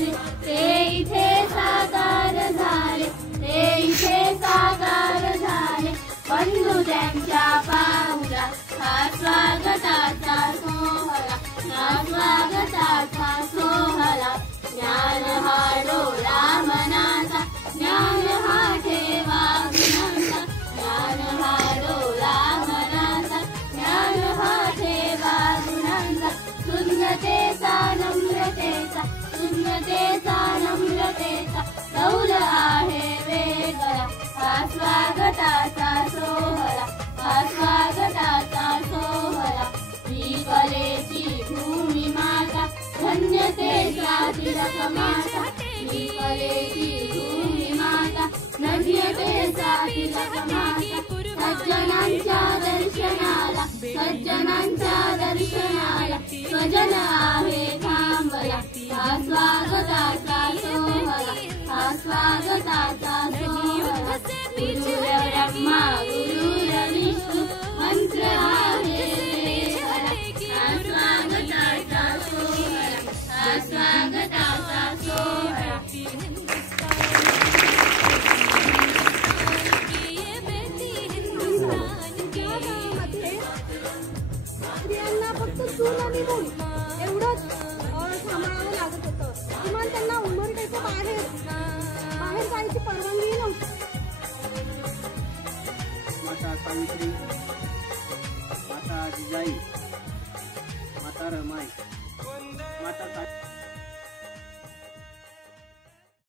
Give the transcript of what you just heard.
झाले, ते इथे साकार झाले, ते इथे साकार झाले. बंधू त्यांच्या पाऊला हा स्वागताचा सोहळा, हा स्वागताचा सोहळा. ज्ञान हा डोळा मनाचा, ज्ञान हा ठेवा गुणांचा, ज्ञान हा डोळा मनाचा, ज्ञान हा ठेवा गुणांचा. शून्यतेचा नम्रतेचा, शून्यतेचा नम्रतेचा डौल आहे वेगळा. हा स्वागताचा सोहळा, हा स्वागताचा सोहळा. ही कलेची भूमी माता, धन्यतेचा तिलक माता. ही कलेची भूमी माता, धन्यतेचा तिलक माता. सज्जनांच्या दर्शनाला, सज्जनांच्या दर्शनाला स्वजन आहे थांबला. हा स्वागताचा सोहळा, हा स्वागताचा सोहळा. गुरुर्ब्रह्मा गुरुर्विष्णू मंत्र आहे वेगळा. हा स्वागताचा सोहळा, हा स्वागताचा सोहळा. स्त्रियांना फक्त चूल आणि मूल एवढंच सांभाळावं लागत होतं. किमान त्यांना उमरठ्याच्या बाहेर जायची परवानगी नव्हती. माता सावित्री, माता जिजाई, माता रमाई, माता